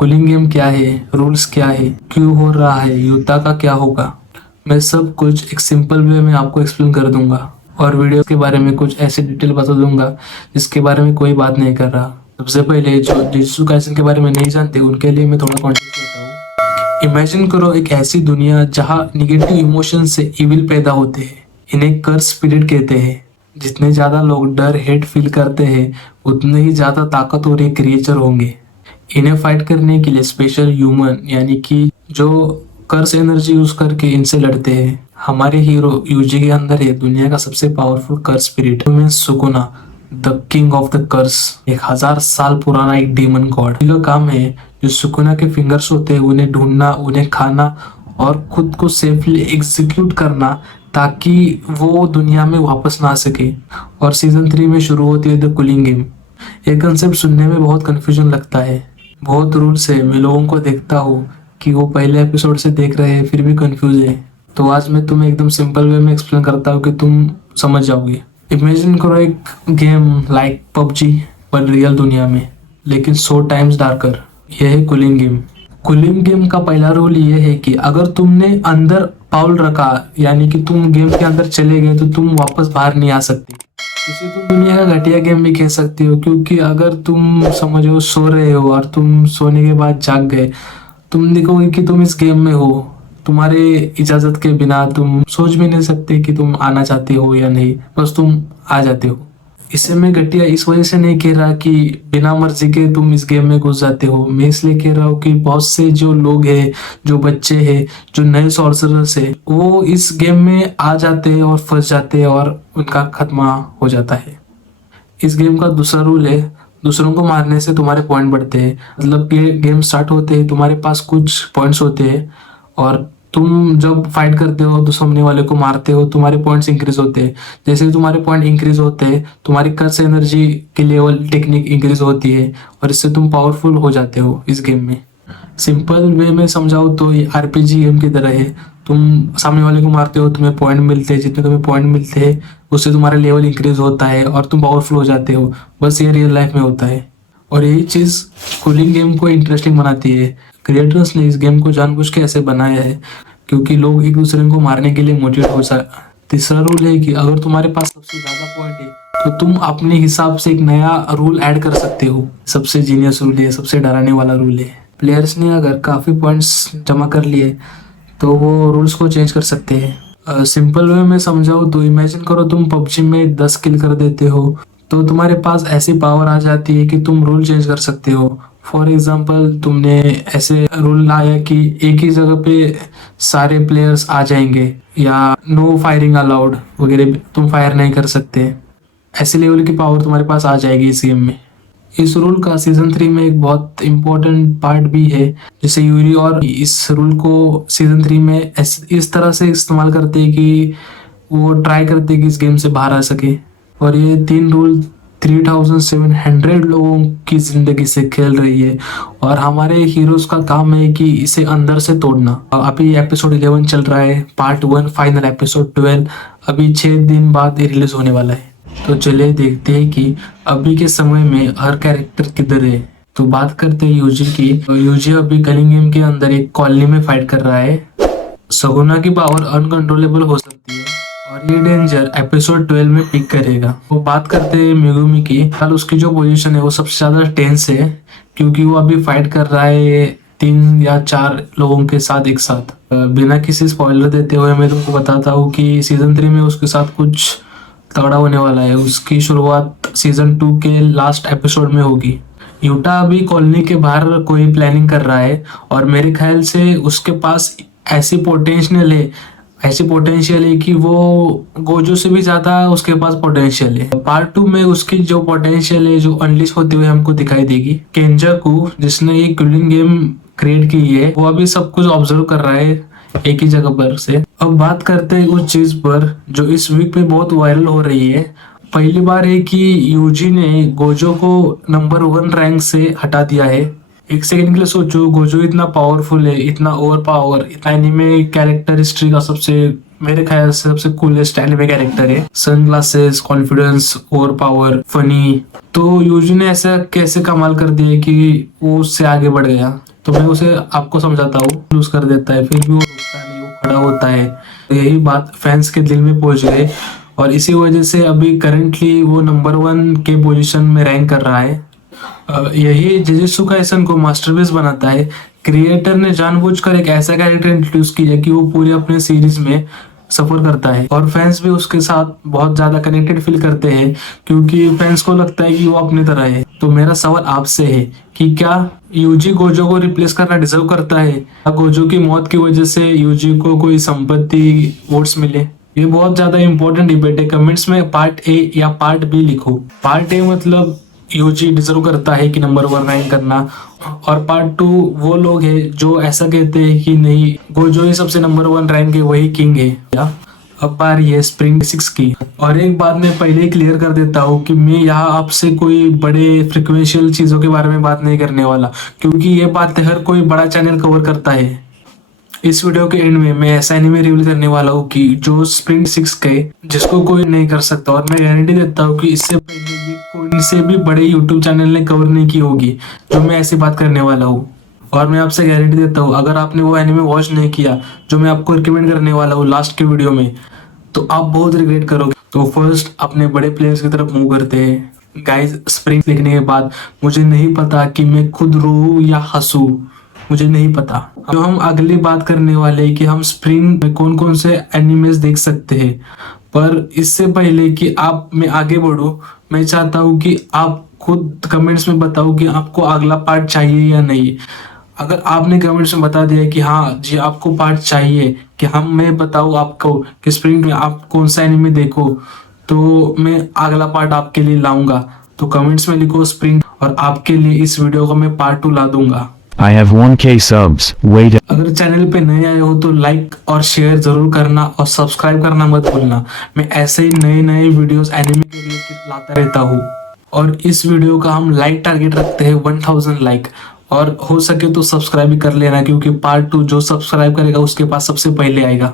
Cooling game क्या है, rules क्या है, क्यों हो रहा है, युद्ध का क्या होगा, मैं सब कुछ एक सिंपल वे में आपको एक्सप्लेन कर दूंगा। और वीडियो के बारे में कुछ ऐसे डिटेल बता दूंगा जिसके बारे में कोई बात नहीं कर रहा। सबसे पहले जो जुजुत्सु काइसेन के बारे में नहीं जानते उनके लिए मैं थोड़ा कॉन्टेक्स्ट देता हूँ। इमेजिन करो एक ऐसी दुनिया जहाँ निगेटिव इमोशन से इविल पैदा होते हैं। इन्हें कर्स स्पिरिट कहते हैं। जितने ज्यादा लोग डर हेट फील करते हैं उतने ही ज्यादा ताकतवर ये क्रिएचर होंगे। इन्हें फाइट करने के लिए स्पेशल ह्यूमन यानी कि जो कर्स एनर्जी यूज करके इनसे लड़ते हैं। हमारे हीरो यूजी के अंदर है दुनिया का सबसे powerful curse spirit means Sukuna, the king of the curse, 1000 साल पुराना एक डीमन गॉड। इनका काम है जो सुकुना के फिंगर्स होते हैं उन्हें ढूंढना, उन्हें खाना और खुद को सेफली एग्जीक्यूट करना ताकि वो दुनिया में वापस ना आ सके। और सीजन 3 में शुरू होती है द कूलिंग गेम। ये कंसेप्ट सुनने में बहुत कंफ्यूजन लगता है, बहुत रूल्स है। मैं लोगों को देखता हूँ कि वो पहले एपिसोड से देख रहे हैं फिर भी कंफ्यूज है। तो आज मैं तुम्हें एकदम सिंपल वे में एक्सप्लेन करता हूँ कि तुम समझ जाओगे। इमेजिन करो एक गेम लाइक पबजी पर रियल दुनिया में, लेकिन 100 टाइम्स डार्कर। यह है कूलिंग गेम। कूलिंग गेम का पहला रूल ये है कि अगर तुमने अंदर पाउल रखा यानी कि तुम गेम के अंदर चले गए तो तुम वापस बाहर नहीं आ सकते। इसे तुम दुनिया का घटिया गेम भी कह सकते हो, क्योंकि अगर तुम समझो सो रहे हो और तुम सोने के बाद जाग गए, तुम देखोगे कि तुम इस गेम में हो। तुम्हारे इजाजत के बिना तुम सोच भी नहीं सकते कि तुम आना चाहते हो या नहीं, बस तुम आ जाते हो। इसे मैं घटिया इस वजह से नहीं कह रहा कि बिना मर्जी के तुम इस गेम में घुस जाते हो। मैं इसलिए कह रहा हूँ कि बहुत से जो लोग हैं, जो बच्चे हैं, जो नए सॉर्सरर्स है, वो इस गेम में आ जाते हैं और फंस जाते हैं और उनका खत्मा हो जाता है। इस गेम का दूसरा रूल है दूसरों को मारने से तुम्हारे पॉइंट बढ़ते हैं। मतलब गेम स्टार्ट होते हैं तुम्हारे पास कुछ पॉइंट्स होते हैं और तुम जब फाइट करते हो तो सामने वाले को मारते हो, तुम्हारे पॉइंट्स इंक्रीज होते हैं। जैसे ही तुम्हारे पॉइंट इंक्रीज होते हैं तुम्हारी कर्स एनर्जी की लेवल टेक्निक इंक्रीज होती है और इससे तुम पावरफुल हो जाते हो इस गेम में। सिंपल वे में समझाओ तो ये आरपीजी गेम की तरह है। तुम सामने वाले को मारते हो, तुम्हें पॉइंट मिलते हैं, जितने तुम्हें पॉइंट मिलते हैं उससे तुम्हारा लेवल इंक्रीज होता है और तुम पावरफुल हो जाते हो। बस ये रियल लाइफ में होता है और यही चीज़ कूलिंग गेम को इंटरेस्टिंग बनाती है। क्रिएटर्स ने इस गेम को जानबूझ के ऐसे बनाया है क्योंकि लोग एक दूसरे को मारने के लिए मोटिवेट हो सके। तीसरा रूल है कि अगर तुम्हारे पास सबसे ज़्यादा पॉइंट है तो तुम अपने हिसाब से एक नया रूल ऐड कर सकते हो। सबसे जीनियस रूल है, सबसे डराने वाला रूल है। प्लेयर्स ने अगर काफ़ी पॉइंट्स जमा कर लिए तो वो रूल्स को चेंज कर सकते हैं। सिंपल वे में समझाओ तो इमेजिन करो तुम पबजी में 10 किल कर देते हो तो तुम्हारे पास ऐसी पावर आ जाती है कि तुम रूल चेंज कर सकते हो। फॉर एग्जाम्पल तुमने ऐसे रूल लाया कि एक ही जगह पे सारे प्लेयर्स आ जाएंगे या नो फायरिंग अलाउड वगैरह, तुम फायर नहीं कर सकते। ऐसे लेवल की पावर तुम्हारे पास आ जाएगी इस गेम में। इस रूल का सीजन 3 में एक बहुत इम्पोर्टेंट पार्ट भी है, जैसे यूरी और इस रूल को सीजन 3 में इस तरह से इस्तेमाल करते हैं कि वो ट्राई करते हैं कि इस गेम से बाहर आ सके। और ये 3 रूल 3700 लोगों की जिंदगी से खेल रही है और हमारे हीरोज का काम है कि इसे अंदर से तोड़ना। अभी एपिसोड 11 चल रहा है, पार्ट 1 फाइनल एपिसोड 12 अभी 6 दिन बाद रिलीज होने वाला है। तो चले देखते हैं कि अभी के समय में हर कैरेक्टर किधर है। तो बात करते हैं यूजी की। यूजी अभी कलिंग गेम के अंदर एक कॉलोनी में फाइट कर रहा है। सगुना की पावर अनकंट्रोलेबल हो सकती है और ये डेंजर एपिसोड 12 में पिक करेगा। वो बात करते हैं मेगुमी की। हाल उसकी जो पोजीशन है वो सबसे ज्यादा टेंस है क्योंकि वो अभी फाइट कर रहा है 3 या 4 लोगों के साथ एक साथ। बिना किसी स्पॉइलर देते हुए मैं तुमको बताता हूँ कि सीजन 3 में उसके साथ कुछ तगड़ा होने वाला है। उसकी शुरुआत सीजन 2 के लास्ट एपिसोड में होगी। यूटा अभी कॉलोनी के बाहर कोई प्लानिंग कर रहा है और मेरे ख्याल से उसके पास ऐसी पोटेंशियल है कि वो गोजो से भी ज्यादा उसके पास पोटेंशियल है। पार्ट 2 में उसकी जो पोटेंशियल है जो अनलिश होते हुए हमको दिखाई देगी। केंजाकू जिसने ये कूलिंग गेम क्रिएट की है वो अभी सब कुछ ऑब्जर्व कर रहा है एक ही जगह पर से। अब बात करते हैं उस चीज पर जो इस वीक में बहुत वायरल हो रही है। पहली बार है कि यूजी ने गोजो को नंबर 1 रैंक से हटा दिया है। एक सेकंड के लिए सोचो, गोजो इतना पावरफुल है, इतना ओवर पावर, इतना एनिमे कैरेक्टर हिस्ट्री का सबसे मेरे ख्याल से सबसे कूलेस्ट एनिमे कैरेक्टर है। Sunglasses, confidence, over power, funny. तो यूजी ने ऐसा कैसे कमाल कर दिया कि वो उससे आगे बढ़ गया। तो मैं उसे आपको समझाता हूँ, लूज कर देता है, फिर भी वो रुकता नहीं, वो खड़ा होता है। तो यही बात फैंस के दिल में पहुंच गए और इसी वजह से अभी करंटली वो नंबर 1 के पोजीशन में रैंक कर रहा है। यही जुजुत्सु काइसन को मास्टरपीस बनाता है। क्रिएटर ने जानबूझकर एक ऐसा कैरेक्टर इंट्रोड्यूस किया कि वो पूरी अपने सीरीज में सफर करता है और फैंस भी उसके साथ बहुत ज्यादा कनेक्टेड फील करते हैं क्योंकि फैंस को लगता है कि वो अपनी तरह है। तो मेरा सवाल आपसे है कि क्या यूजी गोजो को रिप्लेस करना डिजर्व करता है? क्या गोजो की मौत की वजह से यूजी को कोई संपत्ति वोट्स मिले? ये बहुत ज्यादा इंपॉर्टेंट डिबेट है। कमेंट्स में पार्ट ए या पार्ट बी लिखो। पार्ट ए मतलब यूजी डिजर्व करता है कि नंबर 1 रैंक करना, और पार्ट 2 वो लोग हैं जो ऐसा कहते हैं कि नहीं, गोजो ही सबसे नंबर 1 रैंक है, वही किंग है। या अब बारी है स्प्रिंग 6 की। और एक बात मैं पहले ही क्लियर कर देता हूँ कि मैं यहाँ आपसे कोई बड़े फ्रिक्वेंशियल चीजों के बारे में बात नहीं करने वाला, क्योंकि ये बात हर कोई बड़ा चैनल कवर करता है। इस वीडियो के एंड में मैं ऐसा एनिमे रिवील करने वाला हूँ कि जो स्प्रिंग 6 के जिसको कोई नहीं कर सकता, और मैं गारंटी देता हूँ कि इससे पहले भी कोई से भी बड़े यूट्यूब चैनल ने कवर नहीं की होगी जो मैं ऐसी बात करने वाला हूँ। और मैं आपसे गारंटी देता हूँ अगर आपने वो एनिमे वॉच नहीं किया जो मैं आपको रिकमेंड करने वाला हूँ लास्ट के वीडियो में, तो आप बहुत रिग्रेट करोगे। तो फर्स्ट अपने बड़े प्लेयर्स की तरफ मूव करते हैं। गाइस, स्प्रिंग देखने के बाद मुझे नहीं पता कि मैं खुद रोऊं या हंसूं, मुझे नहीं पता। तो हम अगली बात करने वाले हैं कि हम स्प्रिंग में कौन कौन से एनिमेस देख सकते हैं। पर इससे पहले कि आप मैं आगे बढ़ूं, मैं चाहता हूं कि आप खुद कमेंट्स में बताओ कि आपको अगला पार्ट चाहिए या नहीं। अगर आपने कमेंट्स में बता दिया कि हाँ जी आपको पार्ट चाहिए, कि हम मैं बताऊँ आपको कि स्प्रिंग में आप कौन सा एनिमे देखो, तो मैं अगला पार्ट आपके लिए लाऊंगा। तो कमेंट्स में लिखो स्प्रिंग, और आपके लिए इस वीडियो का मैं पार्ट 2 ला दूंगा। I have 1K subs. Wait. अगर चैनल पे नए आए हो तो लाइक और शेयर जरूर करना और सब्सक्राइब करना मत भूलना। मैं ऐसे ही नए नए वीडियोस एनिमे के रिलेटेड लाता रहता हूँ। और इस वीडियो का हम लाइक टारगेट रखते हैं 1000 लाइक, और हो सके तो सब्सक्राइब भी कर लेना, क्योंकि पार्ट 2 जो सब्सक्राइब करेगा उसके पास सबसे पहले आएगा।